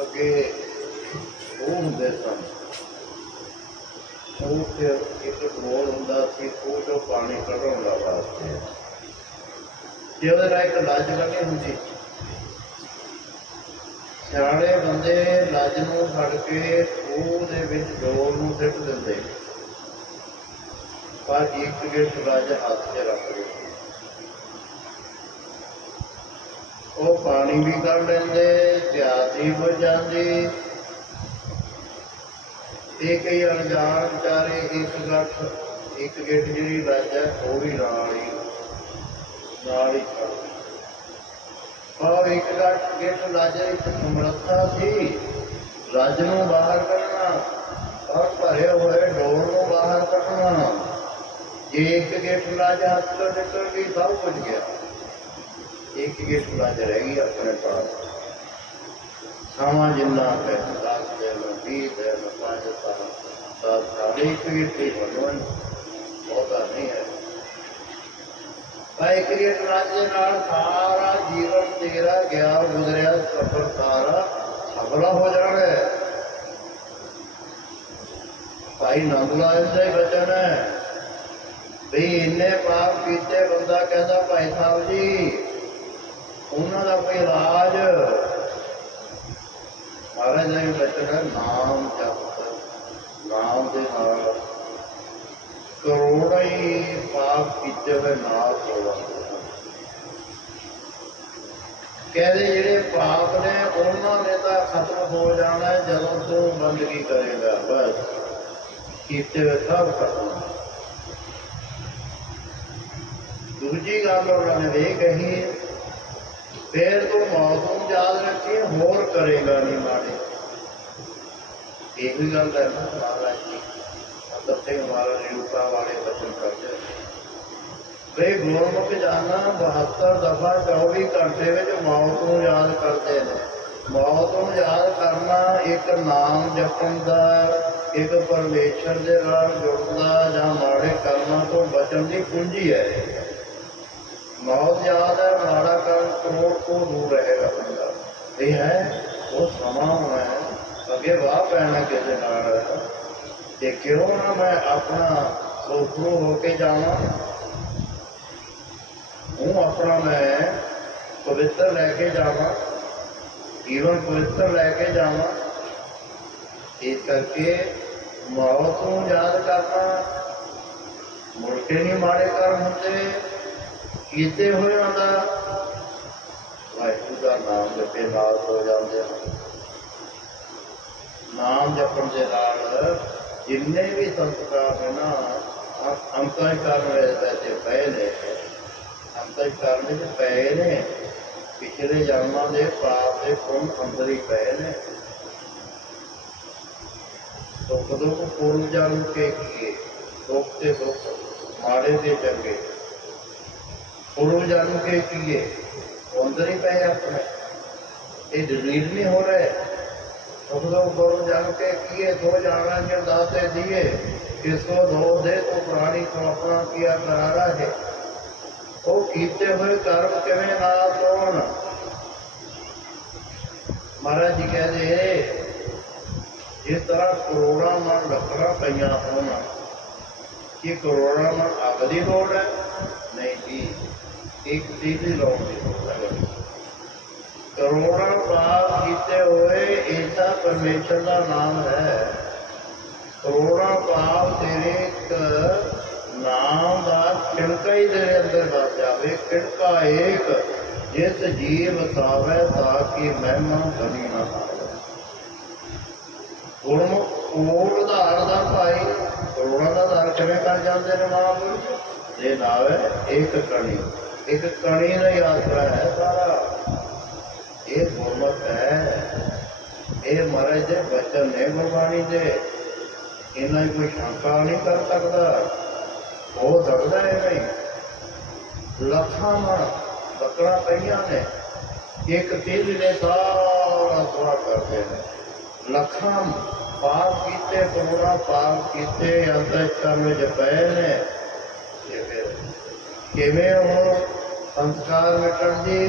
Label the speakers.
Speaker 1: ਅੱਗੇ ਉਹ ਹੁੰਦੇ ਸਨ। ਉਹ ਫਿਰ ਇੱਕ ਢੋਲ ਹੁੰਦਾ ਸੀ, ਉਹ ਤੋਂ ਪਾਣੀ ਕੱਢਣ ਦਾ ਵਾਸਤੇ। ਜੇ ਉਹਦੇ ਨਾਲ ਇੱਕ ਲੱਜ ਬਣੀ ਹੁੰਦੀ। ਸਿਆਣੇ ਬੰਦੇ ਲੱਜ ਨੂੰ ਫੜ ਕੇ ਖੂਹ ਦੇ ਵਿੱਚ ਡੋਲ ਨੂੰ ਸਿੱਟ ਦਿੰਦੇ। ਪਰ ਇੱਕ ਗਿੱਠ ਲੱਜ ਹੱਥ 'ਚ ਰੱਖਦੇ। ਉਹ ਪਾਣੀ ਵੀ ਕੱਢ ਲੈਂਦੇ ਪਿਆਸੀ ਹੋ ਜਾਂਦੀ। ਤੇ ਕਈ ਅਣਜਾਣ ਵਿਚਾਰੇ ਇੱਕ ਗੱਠ, ਇੱਕ ਗਿੱਠ ਜਿਹੜੀ ਲੱਜ ਹੈ, ਉਹ ਵੀ ਨਾਲ ਹੀ ਨਾਲ ਹੀ ਪਰ ਇੱਕ ਗੱਠ, ਗਿੱਠ ਲੱਜ ਇੱਕ ਸਮਰੱਥਾ ਸੀ। ਲੱਜ ਨੂੰ ਬਾਹਰ ਕੱਢਣਾ ਔਰ ਭਰੇ ਹੋਏ ਡੋਰ ਨੂੰ ਬਾਹਰ ਕੱਢਣਾ। ਜੇ ਇੱਕ ਗਿੱਠ ਲੱਜ ਹੱਥ ਤੋਂ ਨਿਕਲ ਗਈ, ਸਭ ਕੁਝ ਗਿਆ। ਇੱਕ ਗਿੱਠ ਲੱਜ ਰਹਿ ਗਈ ਆਪਣੇ ਪਾਸ। ਸਮਾਂ ਜਿੰਨਾ ਹੈ 10 ਦਿਨ 20 ਦਿਨ 5 ਸਾਲ ਤਾਂ ਸਾਰੇ ਇੱਕ ਗਿੱਠ ਭਗਵਾਨ, ਬਹੁਤਾ ਨਹੀਂ ਹੈ। ਭਾਈ ਕ੍ਰਿਸ਼ਨ ਰਾਜ ਦੇ ਨਾਲ ਸਾਰਾ ਜੀਵਨ ਤੇਰਾ ਗਿਆ, ਗੁਜ਼ਰਿਆ, ਸਫਰ ਸਾਰਾ ਸਫਲਾ ਹੋ ਜਾਣਾ ਹੈ। ਭਾਈ ਨੰਦ ਲਾਲ ਦਾ ਹੀ ਬਚਨ ਹੈ। ਵੀ ਇੰਨੇ ਪਾਪ ਕੀਤੇ ਬੰਦਾ ਕਹਿੰਦਾ, ਭਾਈ ਸਾਹਿਬ ਜੀ ਉਹਨਾਂ ਦਾ ਕੋਈ ਇਲਾਜ ਮਹਾਰਾਜ ਦਾ ਹੀ ਨਾਮ ਜਪ ਨਾਮ ਦੇ ਨਾਲ ਕਰੋੜਾਂ ਹੀ ਪਾਪ ਕੀਤੇ ਹੋਏ ਨਾਸ ਹੋ ਕਹਿੰਦੇ ਜਿਹੜੇ ਪਾਪ ਨੇ, ਉਹਨਾਂ ਨੇ ਤਾਂ ਖਤਮ ਹੋ ਜਾਣਾ ਜਦੋਂ ਤੂੰ ਬੰਦਗੀ ਕਰੇਗਾ। ਬਸ, ਕੀਤੇ ਹੋਏ ਸਭ ਖਤਮ। ਦੂਜੀ ਗੱਲ ਉਹਨਾਂ ਨੇ ਇਹ ਕਹੀ ਫੇਰ ਤੂੰ ਮੌਤ ਨੂੰ ਯਾਦ ਰੱਖੀ, ਹੋਰ ਕਰੇਗਾ ਨਹੀਂ ਮਾੜੇ। ਇਹ ਵੀ ਗੱਲ ਹੈ ਨਾ ਮਹਾਰਾਜ ਜੀ। ਦੱਸੇ ਹਮਾਰਾ ਨਿਰੂਪਾ ਵਾਲੇ ਬਚਨ ਕਰਦੇ। ਵੇ ਗੁਰਮੁਖ ਜਾਨਾ 72 ਦਫਾ 24 ਘੰਟੇ ਵਿੱਚ ਮੌਤ ਨੂੰ ਯਾਦ ਕਰਦੇ ਨੇ। ਮੌਤ ਨੂੰ ਯਾਦ ਕਰਨਾ ਇੱਕ ਨਾਮ ਜਪਣ ਦਾ ਇੱਕ ਪਰਮੇਸ਼ਰ ਦੇ ਨਾਲ ਜੁੜਨ ਜਾਂ ਮਾੜੇ ਕਰਮਾਂ ਤੋਂ ਬਚਣ ਦੀ ਕੁੰਜੀ ਹੈ। ਮੌਤ ਯਾਦ ਹੈ ਮਾੜਾ ਕਰਨ ਕਰੋੜ ਤੋਂ ਦੂਰ ਰਹੇਗਾ ਬੰਦਾ। ਇਹ ਹੈ, ਉਹ ਸਮਾਂ ਹੋਣਾ ਹੈ ਅੱਗੇ ਵਾਹ ਪੈਣਾ ਕਿਸੇ ਨਾਲ। ਤੇ ਕਿਉਂ ਨਾ ਮੈਂ ਆਪਣਾ ਸੋਖਰੂ ਹੋ ਕੇ ਜਾਵਾਂ। ਉਹ ਆਪਣਾ ਮੈਂ ਪਵਿੱਤਰ ਲੈ ਕੇ ਜਾਵਾਂ। ਜੀਵਨ ਪਵਿੱਤਰ ਲੈ ਕੇ ਜਾਵਾਂ। ਇਸ ਕਰਕੇ ਮੌਤ ਨੂੰ ਯਾਦ ਕਰਨਾ। ਮੁੜ ਕੇ ਨਹੀਂ ਮਾੜੇ ਕਰਮ ਹੁੰਦੇ। ਕੀਤੇ ਹੋਇਆਂ ਦਾ। ਵਾਹਿਗੁਰੂ ਦਾ ਨਾਮ ਜਪੇ ਨਾਲ ਹੋ ਜਾਂਦੇ ਹਨ। ਨਾਮ ਜਪਣ ਦੇ ਨਾਲ ਜਿੰਨੇ ਵੀ ਸੰਸਕਾਰ ਨੇ ਨਾ ਅੰਤਾਂ ਕਰਨ ਵੇਲੇ ਪਏ ਨੇ। ਅੰਤਾਂ ਕਰਨ ਵਿੱਚ ਪਏ ਨੇ। ਪਿਛਲੇ ਜਨਮਾਂ ਦੇ ਪਾਪ ਦੇ ਪੁੰਨ ਅੰਦਰ ਹੀ ਪਏ ਨੇ। ਦੁੱਖ ਦੁੱਖ ਪੂਰਨ ਜਨਮ ਕੇ ਕੀਏ। ਦੁੱਖ ਤੇ ਦੁੱਖ ਮਾੜੇ ਤੇ ਚੰਗੇ। ਪੂਰਨ ਜਨਮ ਕੇ ਕੀਏ ਉਹ ਅੰਦਰ ਹੀ ਪਏ ਆਪਣੇ ਇਹ ਡਿਲੀਟ ਨਹੀਂ ਹੋ ਰਹੇ ਉਦੋਂ ਗੁਰੂ ਜਨ ਕੇ ਕੀਏ ਸੋ ਜਾਣਾ ਕਿ ਦਾਤੇ ਦੀਏ ਕਿਸੋ ਦੋ ਦੇ ਤੋ ਪ੍ਰਾਣੀ ਕੋ ਆਪਣਾ ਕੀਆ ਕਰਾਰਾ ਹੈ ਉਹ ਕੀਤੇ ਹੋਏ ਕਰਮ ਕਿਵੇਂ ਨਾਸ ਹੋਣ ਮਹਾਰਾਜ ਜੀ ਕਹਿੰਦੇ ਇਸ ਤਰ੍ਹਾਂ ਕਰੋੜਾਂ ਮਨ ਲੱਕੜਾਂ ਪਈਆਂ ਹੋਣ ਕੀ ਕਰੋੜਾਂ ਮਨ ਅੱਗ ਦੀ ਲੋੜ ਹੈ ਨਹੀਂ ਜੀ ਇੱਕ ਚੀਜ਼ ਦੀ ਕਰੋੜਾਂ ਪਾਪ ਕੀਤੇ ਹੋਏ ਐਸਾ ਪਰਮੇਸ਼ਰ ਦਾ ਨਾਮ ਹੈ। ਕਰੋੜਾਂ ਪਾਪ ਤੇਰੇ ਇੱਕ ਨਾਮ ਦਾ ਕਿਣਕਾ ਹੀ ਤੇਰੇ ਅੰਦਰ ਵਸ ਜਾਵੇ। ਕਿਣਕਾ ਏਕ ਜਿਸ ਜੀਵ ਸਾਵੇ ਤਾਂ ਕੀ ਮਹਿਮਾ ਬਣੀ ਨਾ ਪਾਵੇ। ਹੁਣ ਉਹ ਦਾ ਭਾਈ ਕਰੋੜਾਂ ਦਾ ਦਾਰ ਕਿਵੇਂ ਕਰ ਜਾਂਦੇ ਨੇ ਮਾਂ ਇਹ ਨਾਮ ਹੈ ਇੱਕ ਕਣੀ। ਇੱਕ ਕਣੀ ਦਾ ਯਾਤਰਾ ਹੈ ਸਾਰਾ। ਇਹ ਗੁਰਮਤ ਹੈ। ਇਹ ਮਹਾਰਾਜ ਦੇ ਬਚਨ ਨੇ ਗੁਰਬਾਣੀ ਦੇ। ਇਹਨਾਂ ਦੀ ਕੋਈ ਸ਼ੰਕਾ ਨਹੀਂ ਕਰ ਸਕਦਾ। ਹੋ ਸਕਦਾ ਹੈ ਨਹੀਂ। ਲੱਖਾਂ ਮਣ ਬੱਕਰਾ ਪਈਆਂ ਨੇ। ਇੱਕ ਤੀਲ ਨੇ ਸਾਰਾ ਸੁਆ ਕਰਦੇ ਨੇ ਲੱਖਾਂ ਪਾਪ ਕੀਤੇ, ਕਰੋੜਾਂ ਪਾਪ ਕੀਤੇ ਅੰਦਰ ਕਰਨ ਵਿੱਚ ਪਏ ਨੇ। ਇਹ ਫਿਰ ਕਿਵੇਂ ਉਹ ਸੰਸਕਾਰ ਮਿਟਣ ਦੀ